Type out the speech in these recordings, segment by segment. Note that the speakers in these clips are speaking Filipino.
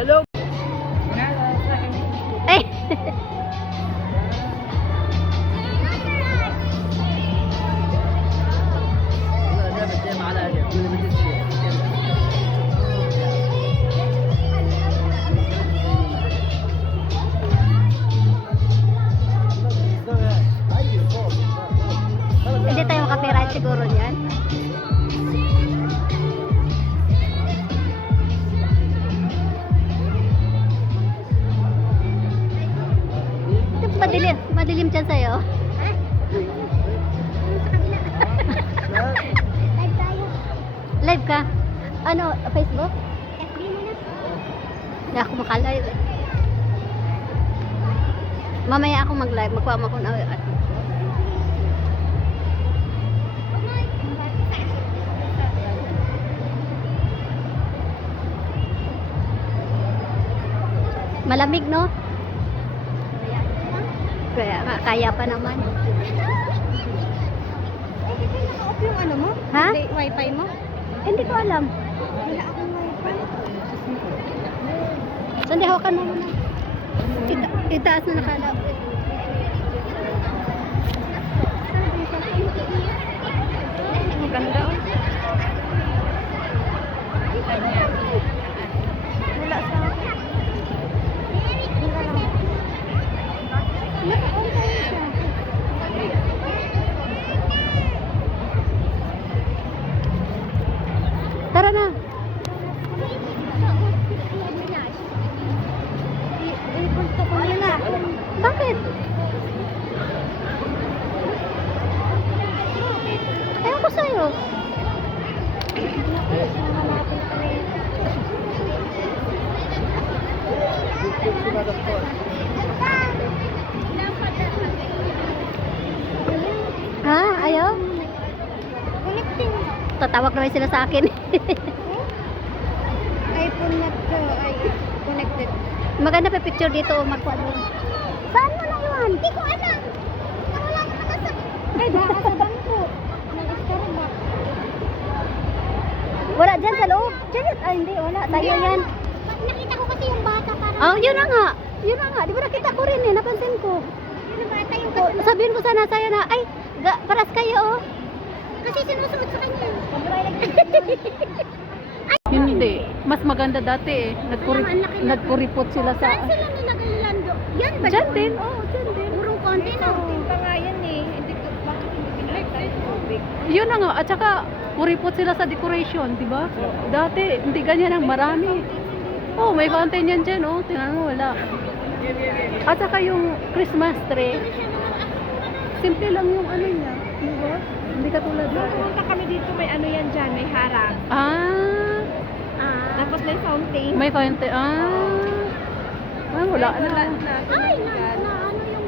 Hello. Eh. Hindi tayo makapiright siguro niyan. Madilim, madilim dyan sa'yo. Live tayo. Live ka? Ano, Facebook? FB mo na. Hindi ako makalive. Mamaya ako mag-live. Magpama ko na. Malamig, no? Kaya pa naman. Naka-off yung ano mo? Ha? Wifi mo? Hindi ko alam. Wala akong wifi. So, hindi hawakan mo muna. Itaas na nakalap. Maganda. Wala sa akin. Wala lang. Naka-on tayo siya. Tara na. Ipunto ko nila. Bakit? Ayaw ko sa'yo. Ha? Ayaw? Connecting. Tatawag naman sila sa akin. iPhone na to ay connected. Maganda pa picture dito. Magkuha doon. Saan mo na yun? Hindi ko alam. Nawala naman na sa... Ay, baka sa bangko. Nag-Starbucks. Wala dyan sa loob. Dyan. Ay, hindi. Wala. Tayo yan. Nakita ko kasi yung bata parang... Oh, yun na nga. Yun na nga. Di ba nakita ko rin eh. Napansin ko. Yung bata yung Oh, sabihin ko sana sa'yo na, ay, paras kayo oh. Kasi sinusuot sa kanya. Hindi. Mas maganda dati eh. Nagkuripot sila sa... Saan sila nilagay yan? Yan ba? Diyan din. Oh, dyan din. Purong konti na. Pa nga yan eh. Hindi ko, bakit hindi pinalitan ng tubig? Yun na nga. At saka, kuripot sila sa decoration, di ba? Dati, hindi ganyan ang marami. Oh, may fountain yan dyan oh. Tingnan mo, wala. At saka yung Christmas tree. Simple lang yung ano niya. Di ba? Hindi katulad Nung dati. pumunta kami dito, may ano yan dyan, may harang. Ah, Tapos may fountain. may fountain. Ah, wala na. Ay, na ano yung...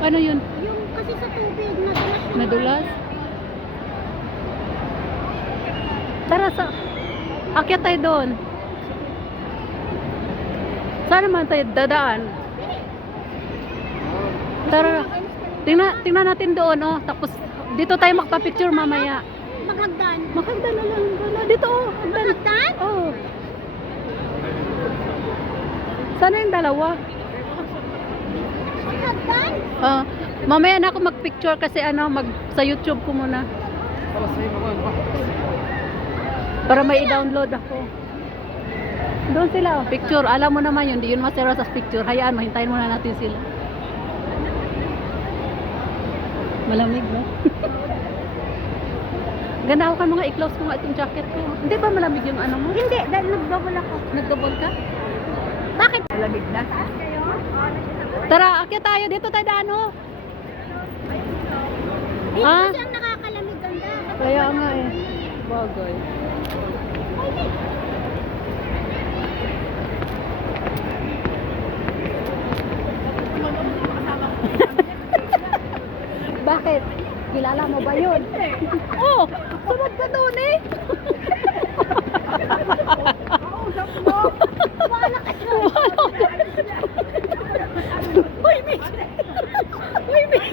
Ano yun? Yung kasi sa tubig, nadulas yung... Nadulas? Tara sa... Akyat tayo doon. Saan naman tayo dadaan? Tara. Tingnan natin doon, oh. Tapos dito tayo magpa-picture mamaya. Maghagdan. Maghagdan na lang. Dito, oh. Hagdan. Maghagdan? Oh. Sana yung dalawa? Maghagdan? Mamaya na ako mag-picture kasi ano, sa YouTube ko muna. Para may i-download ako. Doon sila, oh. Picture. Alam mo naman yun, di yun masira sa picture. Hayaan mo, hintayin muna natin sila. Malamig, no? Ganda ako kan mga i-close ko nga itong jacket ko. Hindi ba malamig yung ano mo? Hindi, dahil nag-double ako. Nag-double ka? Bakit? Malamig na. Tara, akyat tayo. Dito tayo daan, oh. Dito Ah? kasi ang nakakalamig ganda. Kaya nga eh. Bagay. Bakit? Kilala mo ba yun? Oh, sunod ka doon eh. Wala ka siya. Uy, Mitch! Uy, Mitch!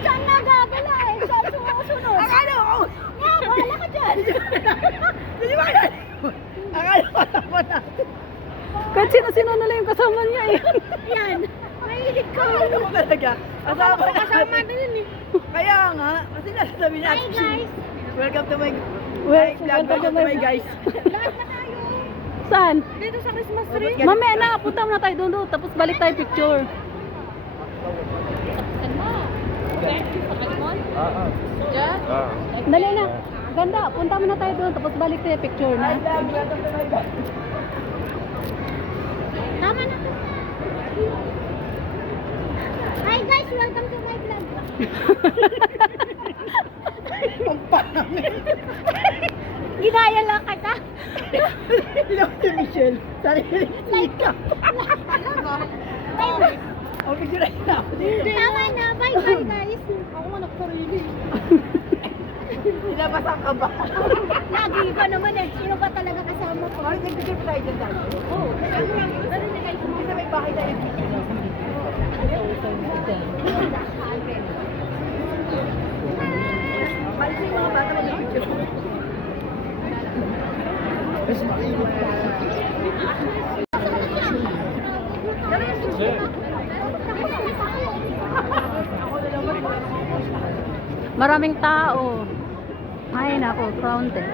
Saan nagagala eh? Saan sumusunod? Akala ko! Nga, wala ka dyan. Di ba? Akala Kasama natin. Kahit sino-sino na lang yung kasama niya eh. Yan. Mahilig ka. Ano mo talaga? Kasama Kasama natin. na yun eh. Kaya nga, kasi nasasabi Hi natin. guys. Welcome to my Welcome to my guys. Lahat na tayo. Saan? Dito sa Christmas tree. Mamaya na, punta muna tayo doon, tapos balik tayo picture. Dali na. Ganda, punta muna tayo doon, tapos balik tayo picture na. Tama na. Hi guys, welcome to my vlog. Ang pangit. Ginaya lang kita. Hello si Michelle. Sarili ka. Bye. Ang picture na ako. Tama na. Bye bye guys. Ako nga nagsarili. Sinabasan ka ba? Lagi ba naman eh. Sino ba talaga kasama ko? Ay, nag-picture tayo dyan tayo. Oo. Ano na guys? Kasi may bahay tayo. Malis yung mga bata na picture. Maraming tao. Ay, nako, crowded.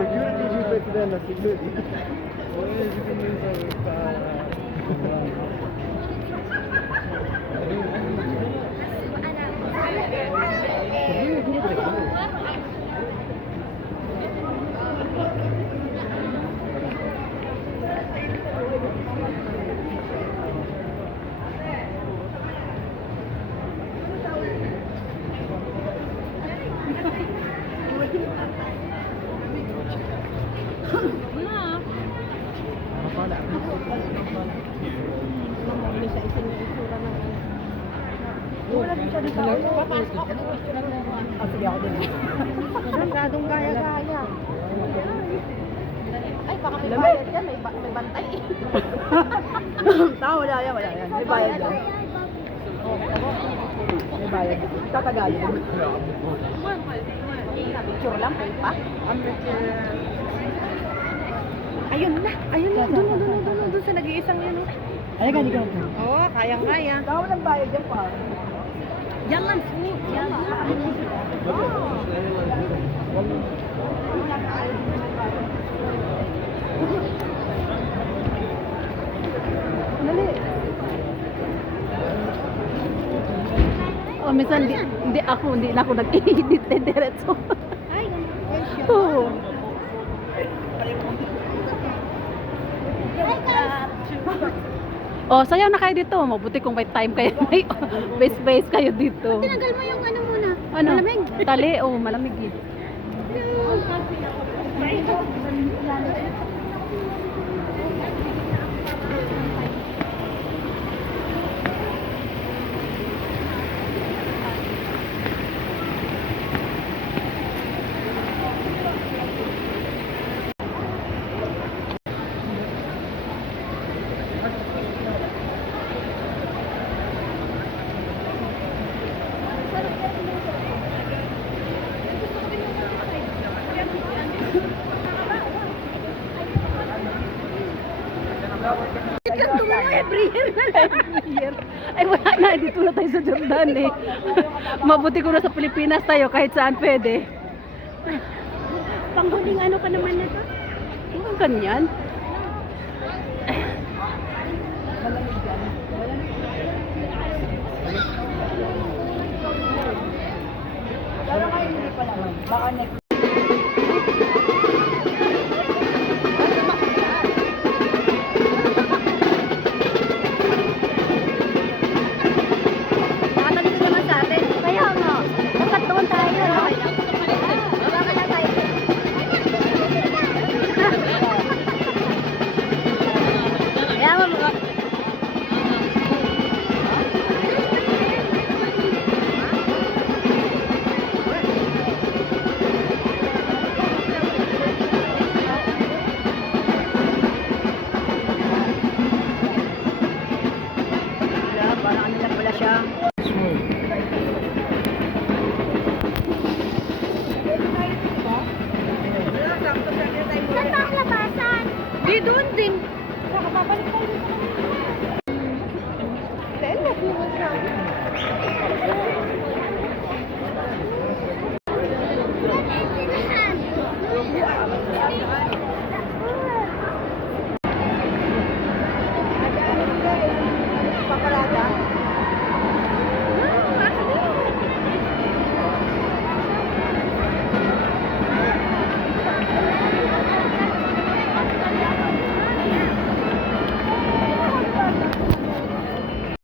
Security جبت لنا security. Ah, sige ako din. Masyadong gaya-gaya. Ay, baka may Lamig. bayad yan. May bantay. Tama, wala yan, wala yan. May bayad yan. May bayad. Tatagalin. Picture lang, pay pa. Ayun na. Ayun na. Doon sa nag-iisang yun. Ay, gani ka. Oo, kayang-kaya. Tama ng bayad yan pa. Yan lang. Yan lang. Dali. Oh, minsan hindi na ako nag-edit eh, diretso. Ay, ganun. Oo. Hi guys. Oh, sayaw na kayo dito. Mabuti kung may time kayo. May space kayo dito. Tinagal mo yung ano muna. Ano? Malamig. Tali. Oh, malamig eh. Every year. Ay, wala na. Dito na tayo sa Jordan eh. Mabuti ko na sa Pilipinas tayo kahit saan pwede. Panghuling ano pa naman na to? Ang ganyan. Pero ngayon hindi pa naman. Baka next